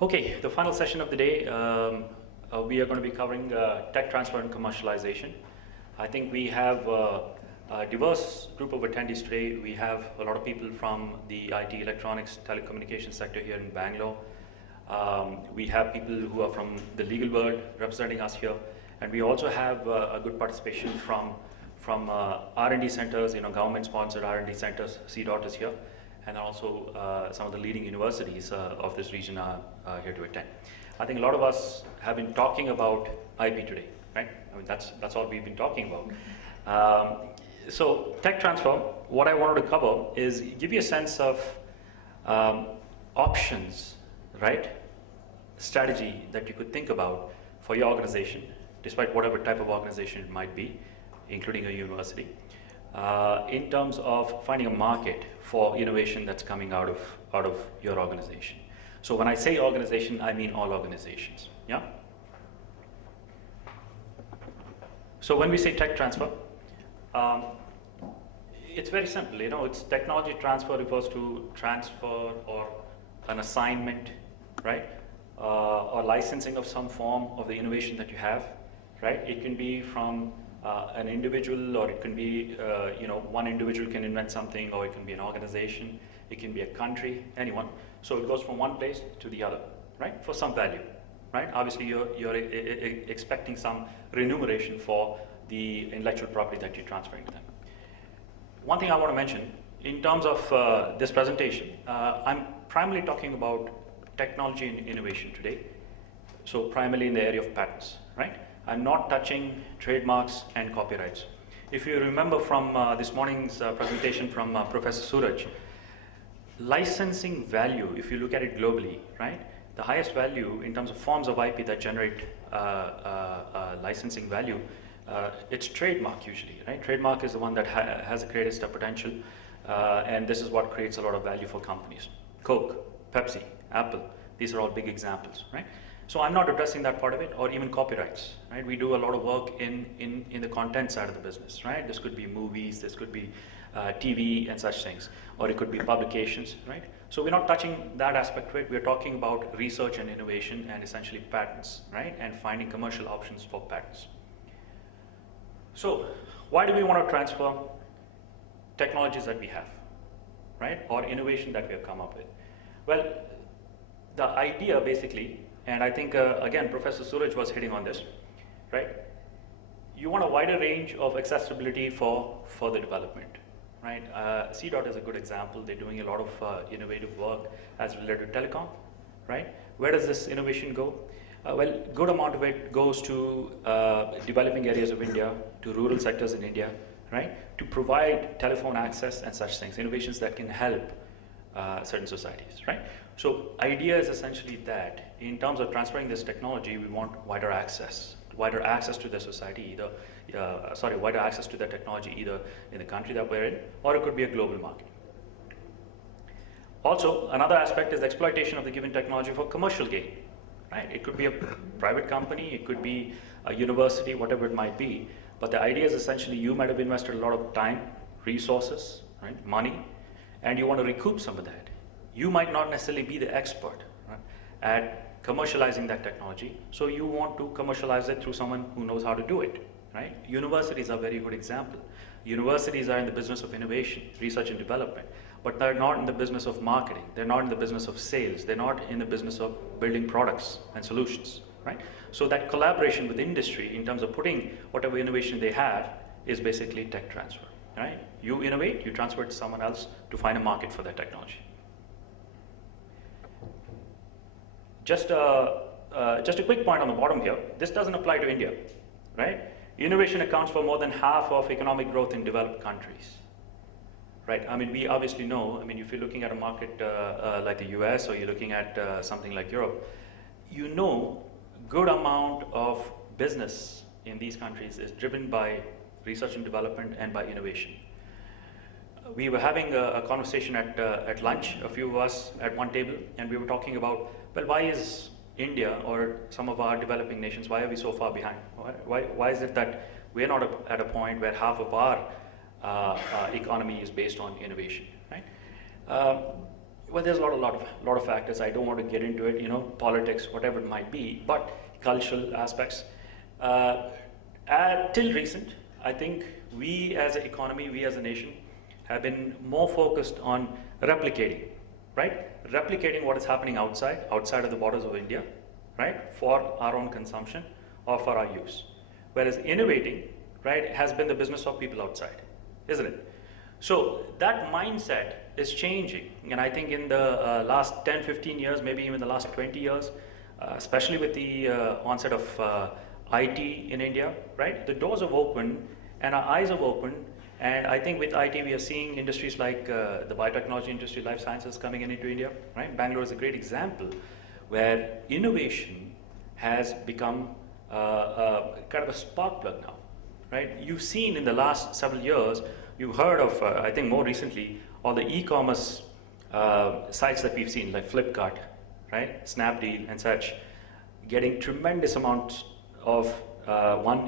Okay, the final session of the day, we are going to be covering tech transfer and commercialization. I think we have a diverse group of attendees today. We have a lot of people from the IT, electronics, telecommunications sector here in Bangalore. We have people who are from the legal world representing us here. And we also have a good participation from R&D centers, government-sponsored R&D centers. CDOT is here. And also some of the leading universities of this region are here to attend. I think a lot of us have been talking about IP today, right? I mean, that's all we've been talking about. So tech transfer, what I wanted to cover is give you a sense of options, right? Strategy that you could think about for your organization, despite whatever type of organization it might be, including a university. In terms of finding a market for innovation that's coming out of your organization. So when I say organization, I mean all organizations, yeah? So when we say tech transfer, it's very simple, it's technology transfer refers to transfer or an assignment, right? Or licensing of some form of the innovation that you have, right? It can be from an individual, or it can be, one individual can invent something, or it can be an organization, it can be a country, anyone. So it goes from one place to the other, right? For some value, right? Obviously, you're expecting some remuneration for the intellectual property that you're transferring to them. One thing I want to mention, in terms of this presentation, I'm primarily talking about technology and innovation today. So primarily in the area of patents, right? I'm not touching trademarks and copyrights. If you remember from this morning's presentation from Professor Suraj, licensing value, if you look at it globally, right? The highest value in terms of forms of IP that generate licensing value, it's trademark usually, right? Trademark is the one that has the greatest potential, and this is what creates a lot of value for companies. Coke, Pepsi, Apple, these are all big examples, right? So I'm not addressing that part of it, or even copyrights, right? We do a lot of work in the content side of the business, right? This could be movies, this could be TV and such things, or it could be publications, right? So we're not touching that aspect of it. We're talking about research and innovation and essentially patents, right? And finding commercial options for patents. So why do we want to transfer technologies that we have, right? Or innovation that we have come up with? Well, the idea basically, and I think, again, Professor Suraj was hitting on this, right? You want a wider range of accessibility for further development, right? CDOT is a good example. They're doing a lot of innovative work as related to telecom, right? Where does this innovation go? Well, good amount of it goes to developing areas of India, to rural sectors in India, right? To provide telephone access and such things, innovations that can help certain societies, right? So idea is essentially that in terms of transferring this technology, we want wider access to the society, wider access to the technology either in the country that we're in, or it could be a global market. Also, another aspect is the exploitation of the given technology for commercial gain, right? It could be a private company, it could be a university, whatever it might be, but the idea is essentially you might have invested a lot of time, resources, right, money, and you want to recoup some of that. You might not necessarily be the expert, right, at commercializing that technology, so you want to commercialize it through someone who knows how to do it, right? Universities are a very good example. Universities are in the business of innovation, research and development, but they're not in the business of marketing. They're not in the business of sales. They're not in the business of building products and solutions, right? So that collaboration with industry in terms of putting whatever innovation they have is basically tech transfer, right? You innovate, you transfer it to someone else to find a market for that technology. Just a quick point on the bottom here. This doesn't apply to India, right? Innovation accounts for more than half of economic growth in developed countries, right? I mean, we obviously know, I mean, if you're looking at a market like the US, or you're looking at something like Europe, you know good amount of business in these countries is driven by research and development and by innovation. We were having a conversation at lunch, a few of us at one table, and we were talking about, well, why is India or some of our developing nations, why are we so far behind? Why is it that we're not at a point where half of our economy is based on innovation, right? Well, there's a lot of factors. I don't want to get into it, you know, politics, whatever it might be, but cultural aspects. Till recent, I think we as an economy, we as a nation, have been more focused on replicating, right? Replicating what is happening outside of the borders of India, right? For our own consumption or for our use. Whereas innovating, right, has been the business of people outside, isn't it? So that mindset is changing, and I think in the last 10, 15 years, maybe even the last 20 years, especially with the onset of IT in India, right? The doors have opened and our eyes have opened, and I think with IT we are seeing industries like the biotechnology industry, life sciences coming into India, right? Bangalore is a great example where innovation has become kind of a spark plug now, right? You've seen in the last several years, you've heard of, I think more recently, all the e-commerce sites that we've seen, like Flipkart, right, Snapdeal and such, getting tremendous amounts of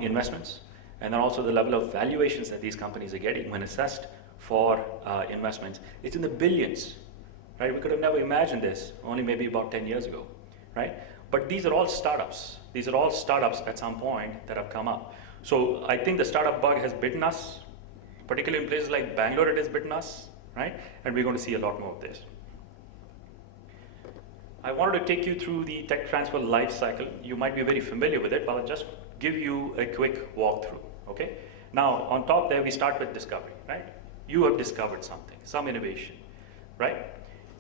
investments, and then also the level of valuations that these companies are getting when assessed for investments. It's in the billions, right? We could have never imagined this only maybe about 10 years ago, right? But these are all startups. These are all startups at some point that have come up. So I think the startup bug has bitten us, particularly in places like Bangalore, it has bitten us, right? And we're going to see a lot more of this. I wanted to take you through the tech transfer life cycle. You might be very familiar with it, but I'll just give you a quick walkthrough, okay? Now, on top there, we start with discovery, right? You have discovered something, some innovation, right?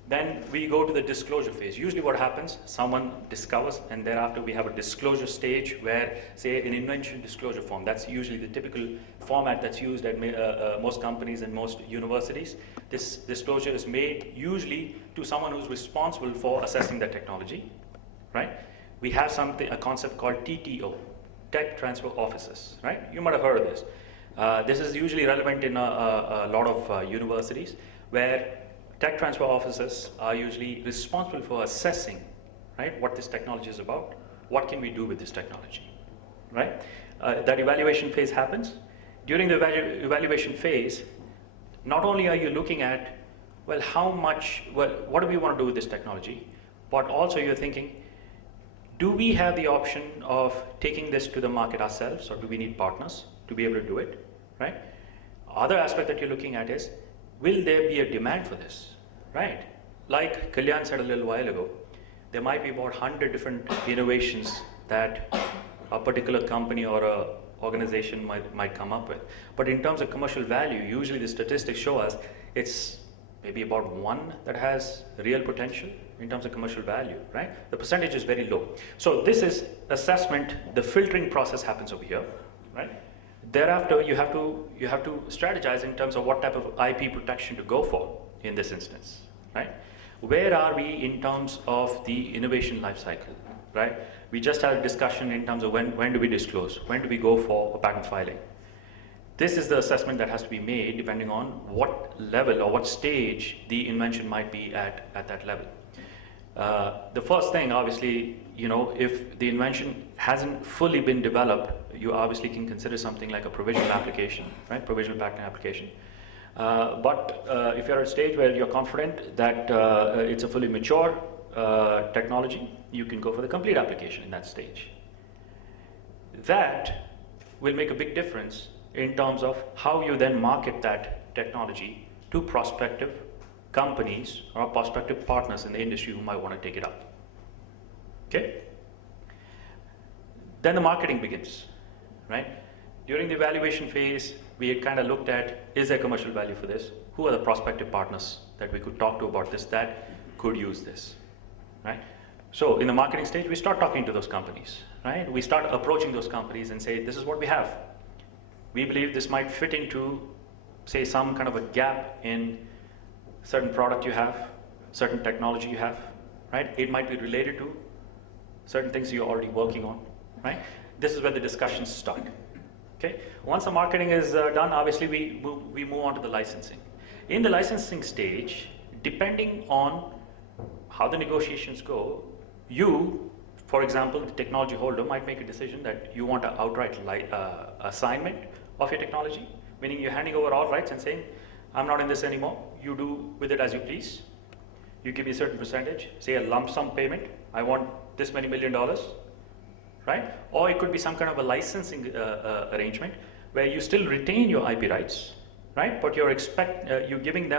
Then we go to the disclosure phase. Usually what happens, someone discovers, and thereafter we have a disclosure stage where, say, an invention disclosure form. That's usually the typical format that's used at most companies and most universities. This disclosure is made usually to someone who's responsible for assessing the technology, right? We have a concept called TTO, Tech Transfer Offices, right? You might have heard of this. This is usually relevant in a lot of universities where tech transfer officers are usually responsible for assessing, right, what this technology is about, what can we do with this technology, right? That evaluation phase happens. During the evaluation phase, not only are you looking at, well, what do we want to do with this technology, but also you're thinking, do we have the option of taking this to the market ourselves, or do we need partners to be able to do it, right? Other aspect that you're looking at is, will there be a demand for this, right? Like Kalyan said a little while ago, there might be about 100 different innovations that a particular company or a organization might come up with. But in terms of commercial value, usually the statistics show us it's maybe about one that has real potential in terms of commercial value, right? The percentage is very low. So this is assessment, the filtering process happens over here, right? Thereafter, you have to strategize in terms of what type of IP protection to go for in this instance, right? Where are we in terms of the innovation life cycle, right? We just had a discussion in terms of when do we disclose, when do we go for a patent filing. This is the assessment that has to be made depending on what level or what stage the invention might be at that level. The first thing, obviously, you know, if the invention hasn't fully been developed, you obviously can consider something like a provisional application, right? Provisional patent application. But if you're at a stage where you're confident that it's a fully mature technology, you can go for the complete application in that stage. That will make a big difference in terms of how you then market that technology to prospective companies or prospective partners in the industry who might want to take it up. Okay? Then the marketing begins, right? During the evaluation phase, we had kind of looked at, is there commercial value for this? Who are the prospective partners that we could talk to about this that could use this, right? So in the marketing stage, we start talking to those companies, right? We start approaching those companies and say, this is what we have. We believe this might fit into, say, some kind of a gap in certain product you have, certain technology you have, right? It might be related to certain things you're already working on, right? This is where the discussions start, okay? Once the marketing is done, obviously we move on to the licensing. In the licensing stage, depending on how the negotiations go, you, for example, the technology holder might make a decision that you want an outright assignment of your technology, meaning you're handing over all rights and saying, I'm not in this anymore, you do with it as you please. You give me a certain percentage, say a lump sum payment, I want this many $1 million, right? Or it could be some kind of a licensing arrangement where you still retain your IP rights, right? But you're giving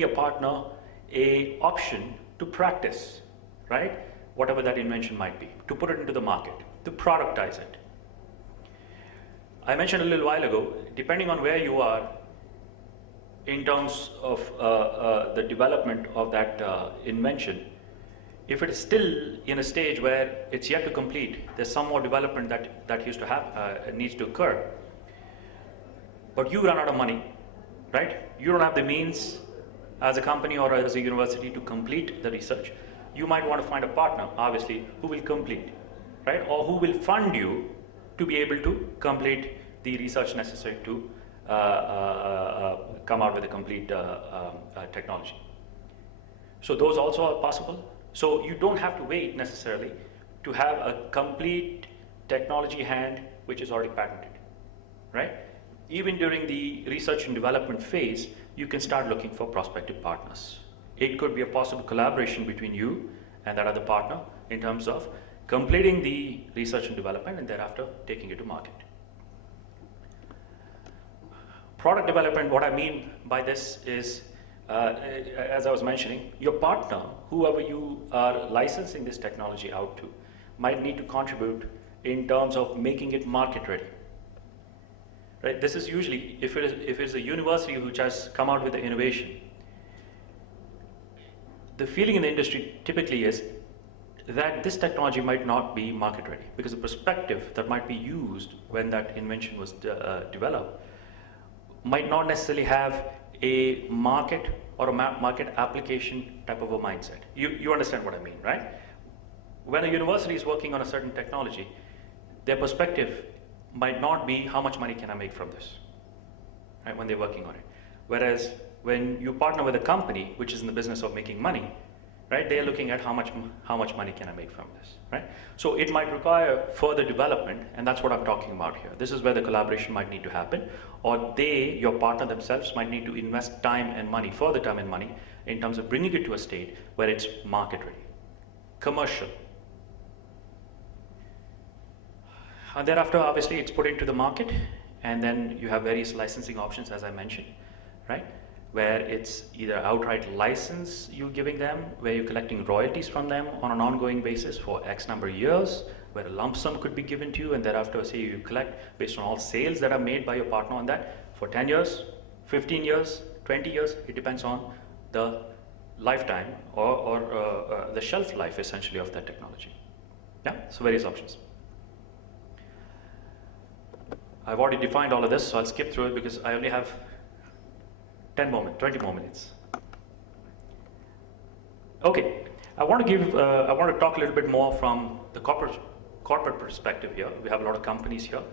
your partner a option to practice, right? Whatever that invention might be, to put it into the market, to productize it. I mentioned a little while ago, depending on where you are in terms of the development of that invention, if it is still in a stage where it's yet to complete, there's some more development that needs to occur, but you run out of money, right? You don't have the means as a company or as a university to complete the research. You might want to find a partner, obviously, who will complete, right? Or who will fund you to be able to complete the research necessary to come out with a complete technology. So those also are possible. So you don't have to wait necessarily to have a complete technology hand which is already patented, right? Even during the research and development phase, you can start looking for prospective partners. It could be a possible collaboration between you and that other partner in terms of completing the research and development and thereafter taking it to market. Product development, what I mean by this is, as I was mentioning, your partner, whoever you are licensing this technology out to, might need to contribute in terms of making it market ready. Right? This is usually, if it's a university which has come out with the innovation, the feeling in the industry typically is that this technology might not be market ready because the perspective that might be used when that invention was developed might not necessarily have a market or a market application type of a mindset. You understand what I mean, right? When a university is working on a certain technology, their perspective might not be how much money can I make from this, right, when they're working on it. Whereas when you partner with a company which is in the business of making money, right, they're looking at how much money can I make from this, right? So it might require further development, and that's what I'm talking about here. This is where the collaboration might need to happen, or your partner themselves might need to invest time and money, further time and money, in terms of bringing it to a state where it's market ready, commercial. And thereafter, obviously, it's put into the market, and then you have various licensing options, as I mentioned, right? Where it's either outright license you're giving them, where you're collecting royalties from them on an ongoing basis for X number of years, where a lump sum could be given to you, and thereafter, say you collect based on all sales that are made by your partner on that for 10 years, 15 years, 20 years, it depends on the lifetime or the shelf life, essentially, of that technology. Yeah, so various options. I've already defined all of this, so I'll skip through it because I only have 20 more minutes. Okay, I want to talk a little bit more from the corporate perspective here. We have a lot of companies here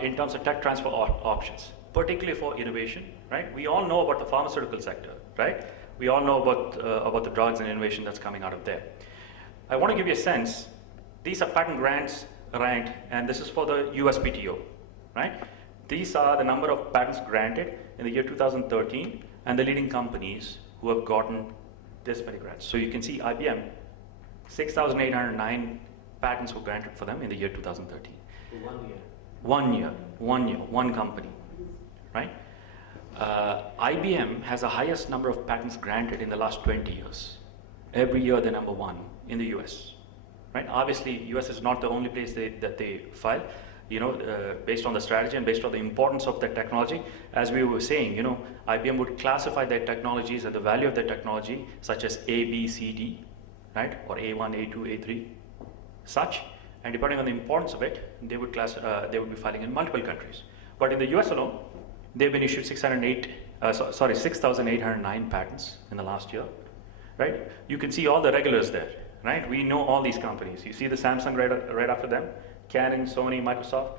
in terms of tech transfer options, particularly for innovation, right? We all know about the pharmaceutical sector, right? We all know about the drugs and innovation that's coming out of there. I want to give you a sense. These are patent grants ranked, and this is for the USPTO, right? These are the number of patents granted in the year 2013 and the leading companies who have gotten this many grants. So you can see IBM, 6,809 patents were granted for them in the year 2013. 1 year. One company, right? IBM has the highest number of patents granted in the last 20 years. Every year they're number one in the US. Right? Obviously, US is not the only place that they file, based on the strategy and based on the importance of their technology. As we were saying, IBM would classify their technologies and the value of their technology, such as A, B, C, D, right? Or A1, A2, A3, such. And depending on the importance of it, they would be filing in multiple countries. But in the US alone, they've been issued 6,809 patents in the last year, right? You can see all the regulars there. Right? We know all these companies. You see the Samsung right after them, Canon, Sony, Microsoft.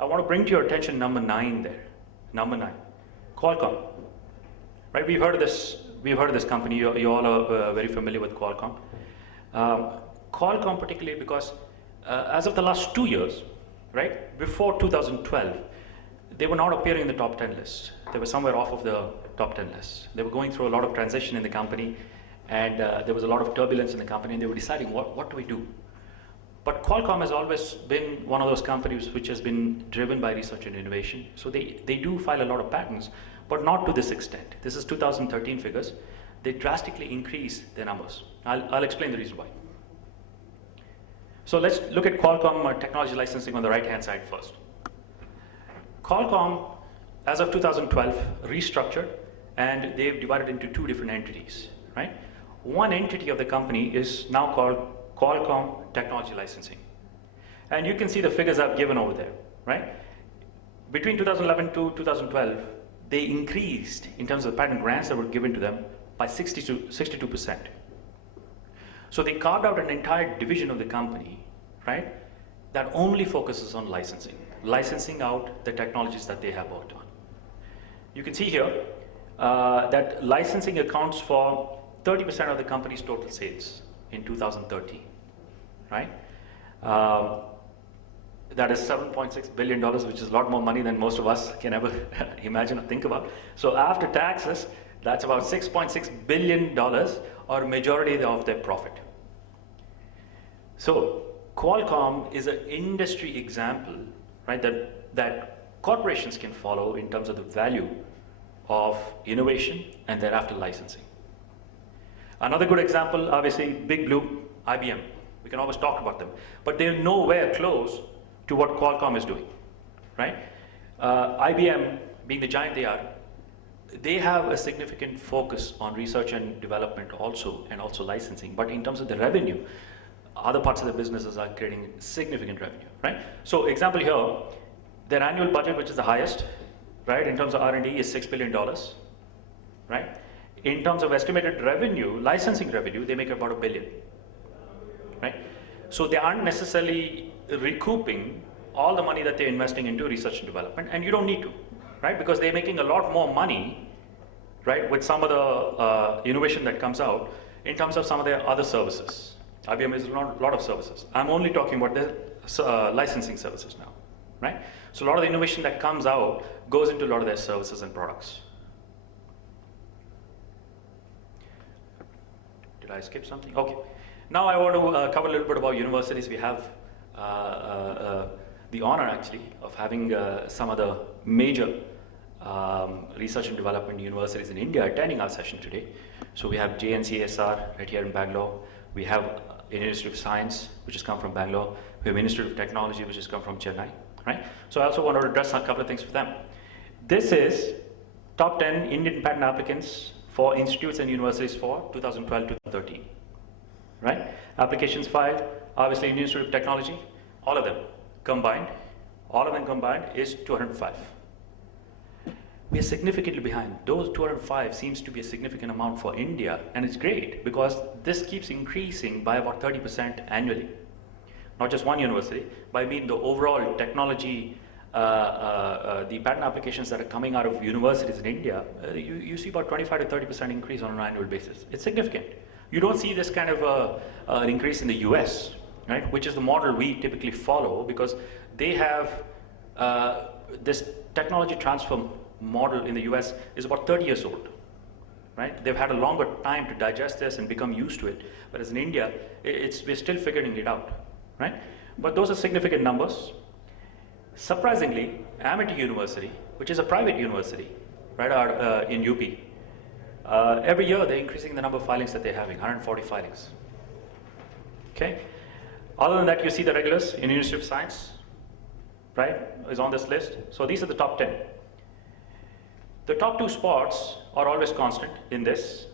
I want to bring to your attention number 9 there. Number 9, Qualcomm. Right? We've heard of this company. You all are very familiar with Qualcomm. Qualcomm particularly because as of the last 2 years, right, before 2012, they were not appearing in the top 10 list. They were somewhere off of the top 10 list. They were going through a lot of transition in the company, and there was a lot of turbulence in the company, and they were deciding, what do we do? But Qualcomm has always been one of those companies which has been driven by research and innovation. So they do file a lot of patents, but not to this extent. This is 2013 figures. They drastically increase their numbers. I'll explain the reason why. So let's look at Qualcomm technology licensing on the right-hand side first. Qualcomm, as of 2012, restructured, and they've divided into two different entities, right? One entity of the company is now called Qualcomm Technology Licensing. And you can see the figures I've given over there, right? Between 2011 to 2012, they increased, in terms of the patent grants that were given to them, by 62%. So they carved out an entire division of the company, right, that only focuses on licensing out the technologies that they have worked on. You can see here that licensing accounts for 30% of the company's total sales in 2013, right? That is $7.6 billion, which is a lot more money than most of us can ever imagine or think about. So after taxes, that's about $6.6 billion, or majority of their profit. So Qualcomm is an industry example, right, that corporations can follow in terms of the value of innovation and thereafter licensing. Another good example, obviously, Big Blue, IBM. We can always talk about them, but they're nowhere close to what Qualcomm is doing, right? IBM, being the giant they are, they have a significant focus on research and development also, and also licensing. But in terms of the revenue, other parts of the businesses are creating significant revenue, right? So example here, their annual budget, which is the highest, right, in terms of R&D, is $6 billion, right? In terms of estimated revenue, licensing revenue, they make about $1 billion, right? So they aren't necessarily recouping all the money that they're investing into research and development, and you don't need to, right? Because they're making a lot more money, right, with some of the innovation that comes out in terms of some of their other services. IBM has a lot of services. I'm only talking about their licensing services now, right? So a lot of the innovation that comes out goes into a lot of their services and products. Did I skip something? Okay. Now I want to cover a little bit about universities. We have the honor, actually, of having some of the major research and development universities in India attending our session today. So we have JNCSR right here in Bangalore. We have Indian Institute of Science, which has come from Bangalore. We have Institute of Technology, which has come from Chennai, right? So I also want to address a couple of things for them. This is top 10 Indian patent applicants for institutes and universities for 2012 to 2013, right? Applications filed, obviously Indian Institute of Technology, all of them combined is 205. We are significantly behind. Those 205 seems to be a significant amount for India, and it's great because this keeps increasing by about 30% annually. Not just one university, but I mean the overall technology, the patent applications that are coming out of universities in India, you see about 25 to 30% increase on an annual basis. It's significant. You don't see this kind of an increase in the US, right, which is the model we typically follow because they have this technology transfer model in the US is about 30 years old, right? They've had a longer time to digest this and become used to it, whereas in India, we're still figuring it out, right? But those are significant numbers. Surprisingly, Amity University, which is a private university, right, in UP, every year they're increasing the number of filings that they're having, 140 filings, okay? Other than that, you see the regulars in Institute of Science, right, is on this list. So these are the top 10. The top 2 spots are always constant in this,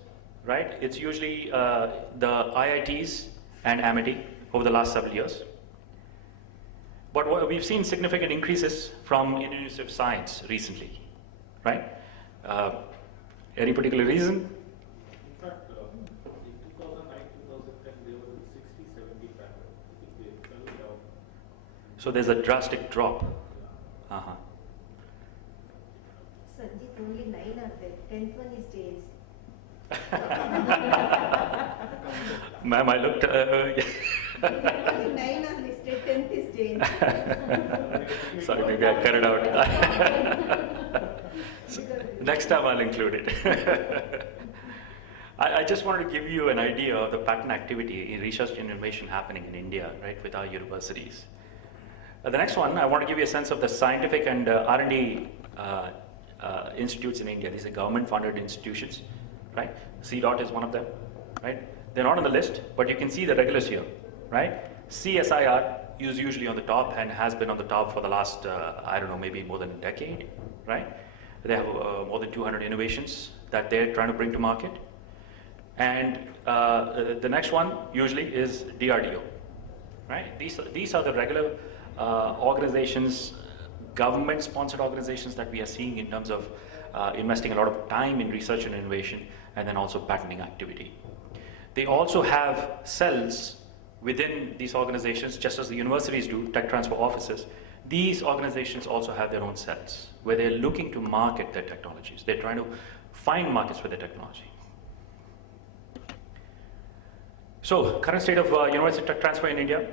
right? It's usually the IITs and Amity over the last several years. But we've seen significant increases from Indian Institute of Science recently, right? Any particular reason? In fact, in 2009, 2010, they were 60, 70 patents. I think they fell down. So there's a drastic drop. Uh-huh. Sanjeeth, only 9 are there. 10th one is James. Ma'am, I looked. Only 9 are listed, 10th is JNT. Sorry, maybe I cut it out. So, next time I'll include it. I just wanted to give you an idea of the patent activity in research and innovation happening in India, right, with our universities. The next one, I want to give you a sense of the scientific and R&D institutes in India. These are government-funded institutions, right? CDOT is one of them, right? They're not on the list, but you can see the regulars here, right? CSIR is usually on the top and has been on the top for the last, I don't know, maybe more than a decade, right? They have more than 200 innovations that they're trying to bring to market. And the next one usually is DRDO, right? These are the regular organizations, government-sponsored organizations that we are seeing in terms of investing a lot of time in research and innovation, and then also patenting activity. They also have cells within these organizations, just as the universities do, tech transfer offices. These organizations also have their own cells where they're looking to market their technologies. They're trying to find markets for their technology. So, current state of university tech transfer in India.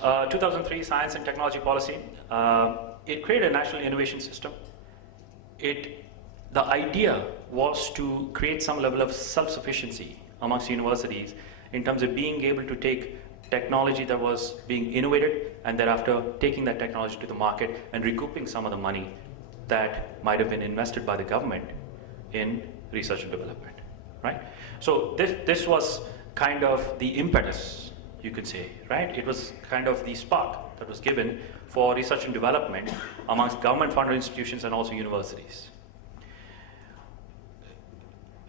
2003 Science and Technology Policy. It created a national innovation system. The idea was to create some level of self-sufficiency amongst universities in terms of being able to take technology that was being innovated and thereafter taking that technology to the market and recouping some of the money that might have been invested by the government in research and development, right? So this was kind of the impetus, you could say, right? It was kind of the spark that was given for research and development amongst government-funded institutions and also universities.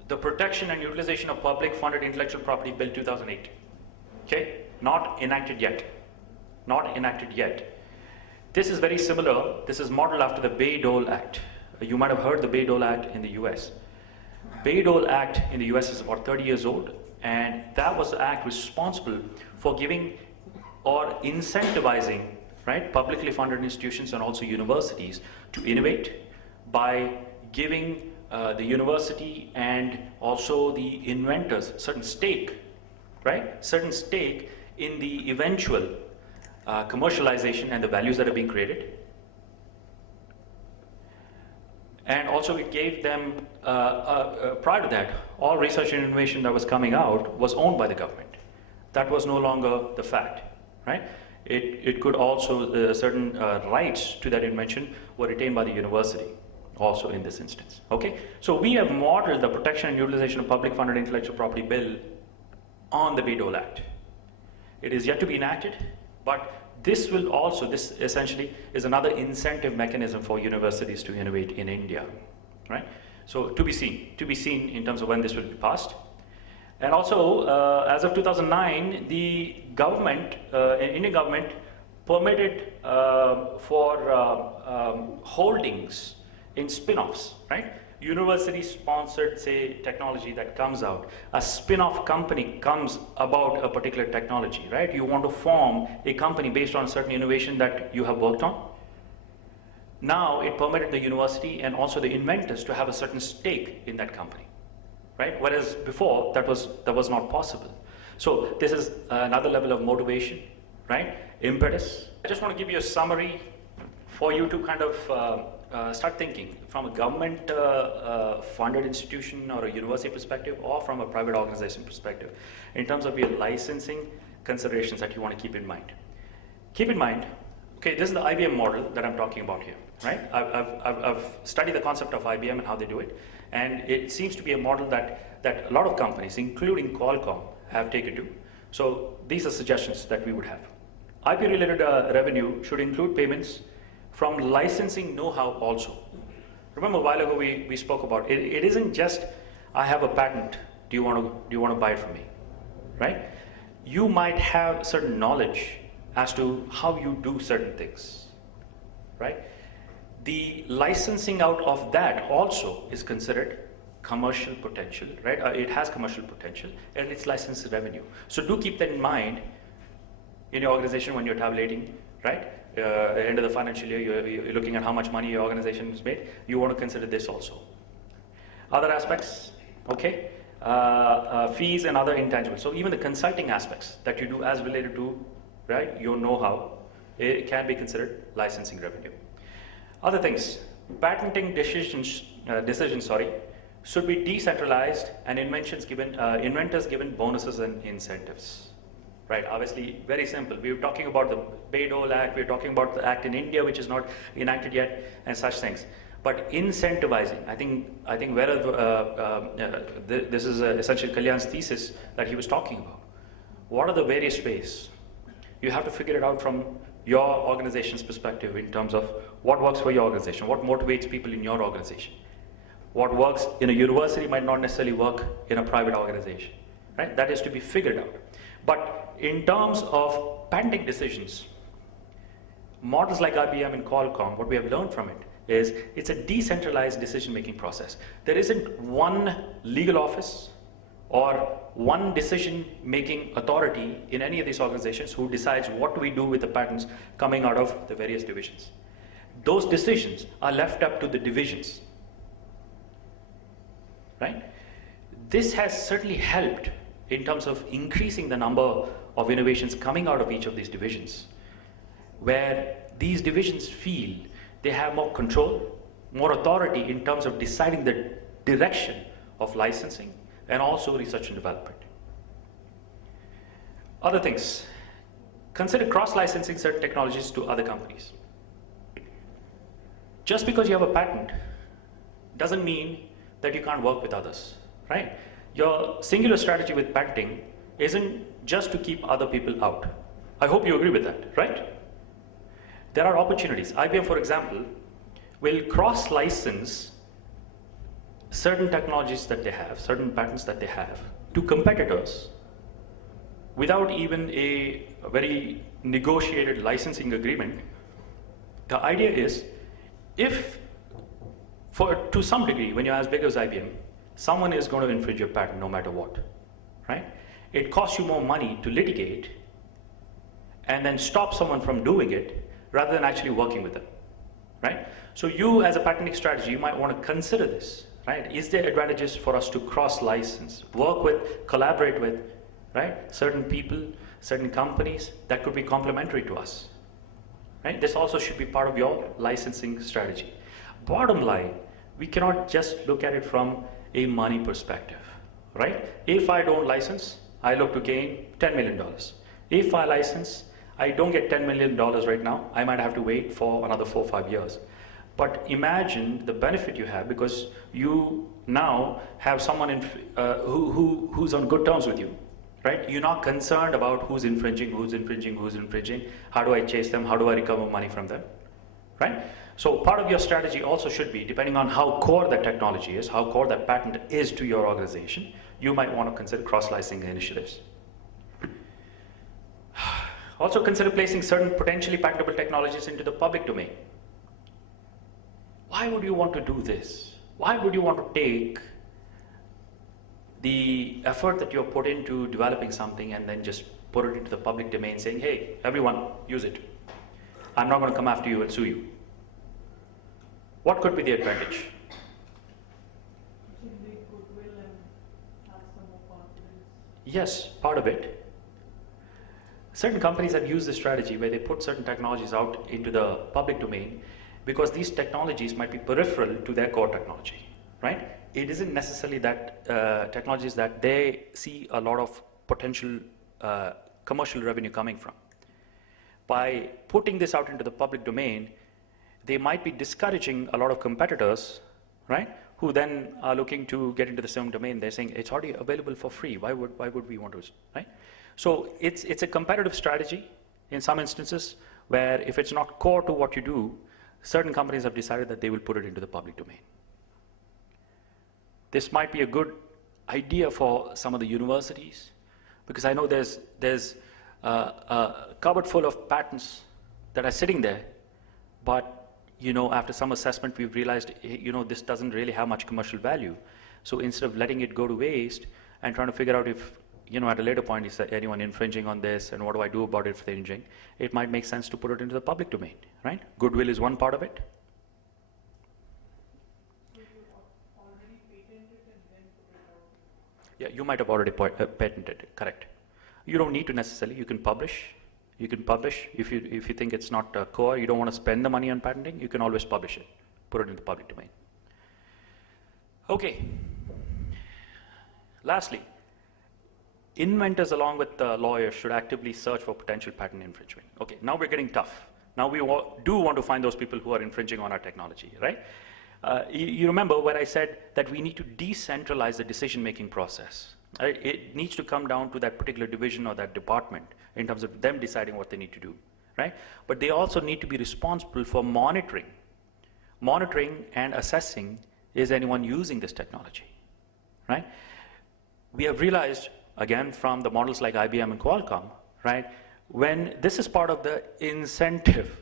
The Protection and Utilization of Public-Funded Intellectual Property Bill 2008, okay? Not enacted yet, not enacted yet. This is very similar. This is modeled after the Bayh-Dole Act. You might have heard the Bayh-Dole Act in the US. Bayh-Dole Act in the US is about 30 years old, and that was the act responsible for giving or incentivizing, right, publicly funded institutions and also universities to innovate by giving the university and also the inventors certain stake, right, certain stake in the eventual commercialization and the values that are being created. And also it gave them, prior to that, all research and innovation that was coming out was owned by the government. That was no longer the fact, right? It could also, certain rights to that invention were retained by the university, also in this instance, okay? So we have modeled the Protection and Utilization of Public Funded Intellectual Property Bill on the Bayh-Dole Act. It is yet to be enacted, but this will also, this essentially is another incentive mechanism for universities to innovate in India, right? So to be seen in terms of when this will be passed. And also, as of 2009, the government, Indian government, permitted for holdings in spin-offs, right? University-sponsored, say, technology that comes out. A spin-off company comes about a particular technology, right? You want to form a company based on a certain innovation that you have worked on. Now, it permitted the university and also the inventors to have a certain stake in that company, right? Whereas before, that was not possible. So this is another level of motivation, right? Impetus. I just want to give you a summary for you to kind of start thinking from a government funded institution or a university perspective or from a private organization perspective in terms of your licensing considerations that you want to keep in mind. Keep in mind, okay, this is the IBM model that I'm talking about here, right? I've studied the concept of IBM and how they do it, and it seems to be a model that a lot of companies, including Qualcomm, have taken to. So these are suggestions that we would have. IP-related revenue should include payments from licensing know-how also. Remember a while ago we spoke about it. It isn't just I have a patent. Do you want to buy it from me, right? You might have certain knowledge as to how you do certain things, right? The licensing out of that also is considered commercial potential, right? It has commercial potential and it's licensed revenue. So do keep that in mind in your organization when you're tabulating, right? End of the financial year, you're looking at how much money your organization has made. You want to consider this also. Other aspects, okay? Fees and other intangibles. So even the consulting aspects that you do as related to right? Your know-how, it can be considered licensing revenue. Other things, patenting decisions, should be decentralized and inventors given bonuses and incentives, right? Obviously, very simple. We were talking about the Bayh-Dole Act, we were talking about the act in India, which is not enacted yet, and such things. But incentivizing, I think this is essentially Kalyan's thesis that he was talking about. What are the various ways? You have to figure it out from your organization's perspective in terms of what works for your organization, what motivates people in your organization. What works in a university might not necessarily work in a private organization, right? That is to be figured out. But in terms of patenting decisions, models like IBM and Qualcomm, what we have learned from it is it's a decentralized decision-making process. There isn't one legal office or one decision-making authority in any of these organizations who decides what do we do with the patents coming out of the various divisions. Those decisions are left up to the divisions, right? This has certainly helped in terms of increasing the number of innovations coming out of each of these divisions, where these divisions feel they have more control, more authority in terms of deciding the direction of licensing and also research and development. Other things, consider cross-licensing certain technologies to other companies. Just because you have a patent doesn't mean that you can't work with others, right? Your singular strategy with patenting isn't just to keep other people out. I hope you agree with that, right? There are opportunities. IBM, for example, will cross-license certain technologies that they have, certain patents that they have, to competitors without even a very negotiated licensing agreement. The idea is, if, to some degree, when you're as big as IBM, someone is going to infringe your patent no matter what, right? It costs you more money to litigate and then stop someone from doing it rather than actually working with them, right? So you, as a patenting strategy, you might want to consider this, right? Is there advantages for us to cross-license, work with, collaborate with, right? Certain people, certain companies that could be complementary to us, right? This also should be part of your licensing strategy. Bottom line, we cannot just look at it from a money perspective, right? If I don't license, I look to gain $10 million. If I license, I don't get $10 million right now. I might have to wait for another 4 or 5 years. But imagine the benefit you have because you now have someone who's on good terms with you, right? You're not concerned about who's infringing, how do I chase them, how do I recover money from them, right? So part of your strategy also should be, depending on how core that technology is, how core that patent is to your organization, you might want to consider cross-licensing initiatives. Also consider placing certain potentially patentable technologies into the public domain. Why would you want to do this? Why would you want to take the effort that you're put into developing something and then just put it into the public domain saying, hey, everyone, use it. I'm not going to come after you and sue you. What could be the advantage? Goodwill and have some more confidence. Yes, part of it. Certain companies have used this strategy where they put certain technologies out into the public domain because these technologies might be peripheral to their core technology, right? It isn't necessarily that technologies that they see a lot of potential commercial revenue coming from. By putting this out into the public domain, they might be discouraging a lot of competitors, right? Who then are looking to get into the same domain. They're saying it's already available for free. Why would we want to, right? So it's a competitive strategy in some instances where if it's not core to what you do, certain companies have decided that they will put it into the public domain. This might be a good idea for some of the universities because I know there's a cupboard full of patents that are sitting there, but after some assessment, we've realized, this doesn't really have much commercial value. So instead of letting it go to waste and trying to figure out if, at a later point, is there anyone infringing on this and what do I do about it if they're infringing, it might make sense to put it into the public domain, right? Goodwill is one part of it. So you already patented it and then put it out? Yeah, you might have already patented it, correct. You don't need to necessarily, you can publish You can publish. If you think it's not core, you don't want to spend the money on patenting, you can always publish it, put it in the public domain. Okay. Lastly, inventors along with lawyers should actively search for potential patent infringement. Okay, now we're getting tough. Now we do want to find those people who are infringing on our technology, right? You remember when I said that we need to decentralize the decision-making process. Right? It needs to come down to that particular division or that department in terms of them deciding what they need to do, right? But they also need to be responsible for monitoring and assessing, is anyone using this technology, right? We have realized, again, from the models like IBM and Qualcomm, right, when this is part of the incentive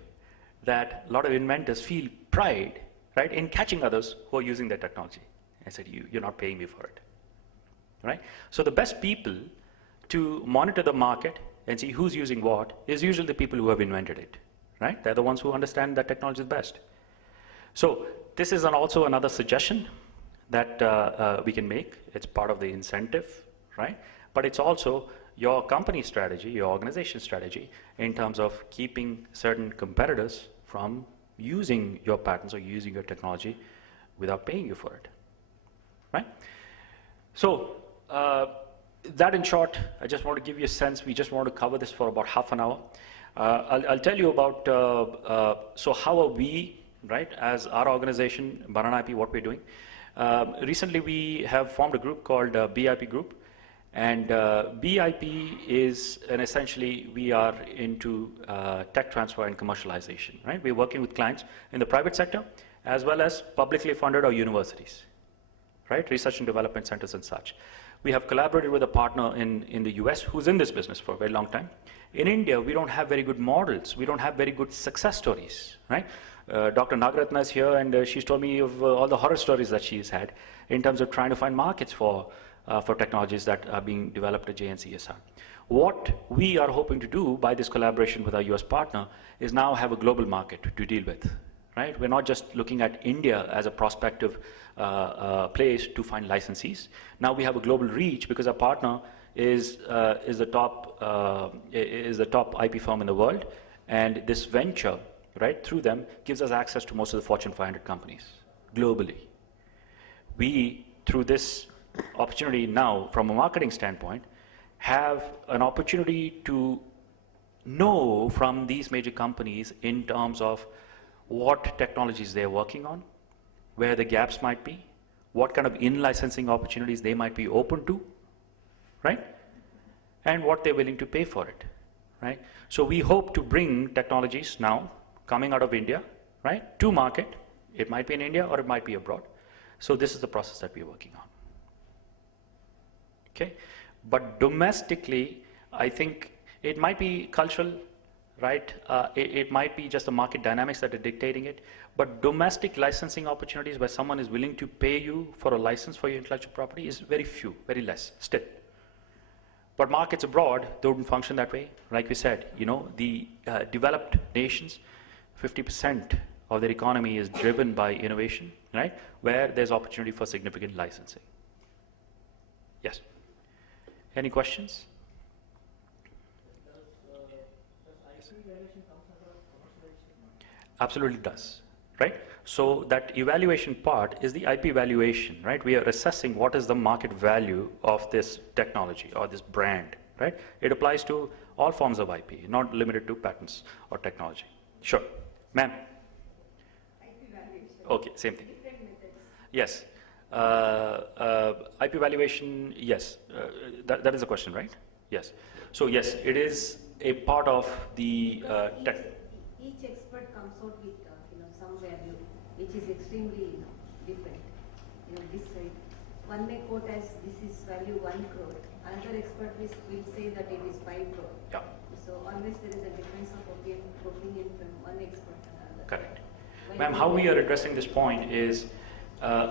that a lot of inventors feel pride, right, in catching others who are using their technology. I said, you're not paying me for it, right? So the best people to monitor the market and see who's using what is usually the people who have invented it, right? They're the ones who understand that technology is best. So this is also another suggestion that we can make. It's part of the incentive, right? But it's also your company strategy, your organization strategy, in terms of keeping certain competitors from using your patents or using your technology without paying you for it, right? So that in short, I just want to give you a sense. We just want to cover this for about half an hour. I'll tell you about, so how are we, right, as our organization, BananaIP, what we're doing. Recently we have formed a group called BIP Group, and BIP is, and essentially we are into tech transfer and commercialization, right? We're working with clients in the private sector as well as publicly funded or universities, right? Research and development centers and such. We have collaborated with a partner in the US who's in this business for a very long time. In India, we don't have very good models. We don't have very good success stories, right? Dr. Nagaratna is here, and she's told me of all the horror stories that she's had in terms of trying to find markets for technologies that are being developed at JNCSR. What we are hoping to do by this collaboration with our US partner is now have a global market to deal with, right? We're not just looking at India as a prospective place to find licensees. Now we have a global reach because our partner is the top IP firm in the world, and this venture, right, through them gives us access to most of the Fortune 500 companies globally. We, through this opportunity now, from a marketing standpoint, have an opportunity to know from these major companies in terms of what technologies they're working on, where the gaps might be, what kind of in-licensing opportunities they might be open to, right? And what they're willing to pay for it, right? So we hope to bring technologies now coming out of India, right, to market. It might be in India or it might be abroad. So this is the process that we're working on. Okay, but domestically, I think it might be cultural, right? It might be just the market dynamics that are dictating it. But domestic licensing opportunities where someone is willing to pay you for a license for your intellectual property is very few, very less still. But markets abroad don't function that way. Like we said, you know, the developed nations, 50% of their economy is driven by innovation, right? Where there's opportunity for significant licensing. Yes. Any questions? Does IP evaluation comes under commercialization? Absolutely does, right? So that evaluation part is the IP evaluation, right? We are assessing what is the market value of this technology or this brand, right? It applies to all forms of IP, not limited to patents or technology. Sure. Ma'am? IP valuation. Okay, same thing. Different methods. Yes. IP valuation, yes. That is a question, right? Yes. So yes, it is a part of the tech. Each expert comes out with some value which is extremely different. This side, one may quote as this is value 1 crore. Another expert will say that it is 5 crore. Yeah. So always there is a difference of opinion from one expert to another. Correct. Ma'am, how we are addressing this point is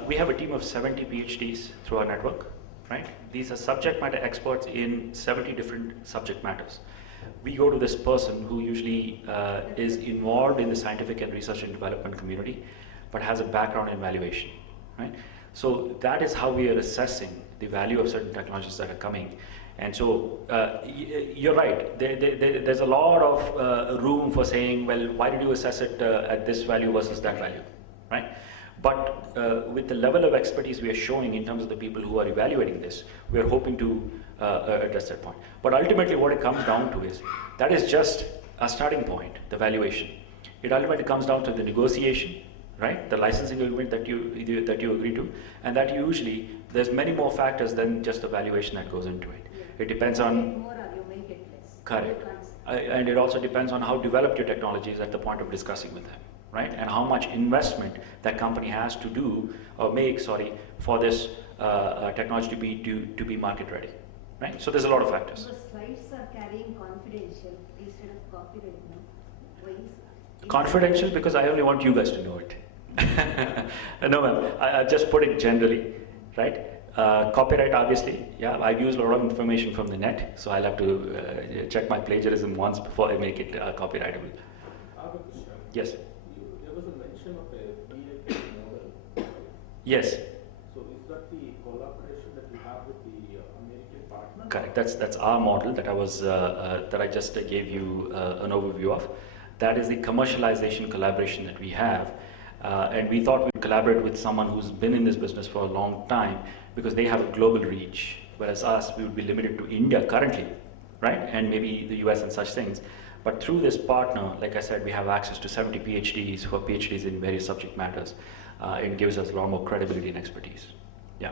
we have a team of 70 PhDs through our network, right? These are subject matter experts in 70 different subject matters. We go to this person who usually is involved in the scientific and research and development community, but has a background in valuation, right? So that is how we are assessing the value of certain technologies that are coming. And so you're right, there's a lot of room for saying, well, why did you assess it at this value versus that value, right? But with the level of expertise we are showing in terms of the people who are evaluating this, we are hoping to address that point. But ultimately what it comes down to is, that is just a starting point, the valuation. It ultimately comes down to the negotiation, right? The licensing agreement that you agree to, and that usually there's many more factors than just the valuation that goes into it. Yeah. It depends You on... make more or you make it less. Correct. You can't say. And it also depends on how developed your technology is at the point of discussing with them, right? And how much investment that company has to do, or make, sorry, for this technology to be market ready, right? So there's a lot of factors. The slides are carrying confidential instead of copyright, no? Why is Confidential because I only want you guys to know it. No, ma'am, I just put it generally, right? Copyright, obviously, yeah, I've used a lot of information from the net, so I'll have to check my plagiarism once before I make it copyrightable. I have a question. Yes. There was a mention of a BIP model. Yes. So is that the collaboration that you have with the American partner? Correct. That's our model that I just gave you an overview of. That is the commercialization collaboration that we have, and we thought we'd collaborate with someone who's been in this business for a long time because they have a global reach, whereas us, we would be limited to India currently, right? And maybe the US and such things. But through this partner, like I said, we have access to 70 PhDs who are PhDs in various subject matters. It gives us a lot more credibility and expertise. Yeah.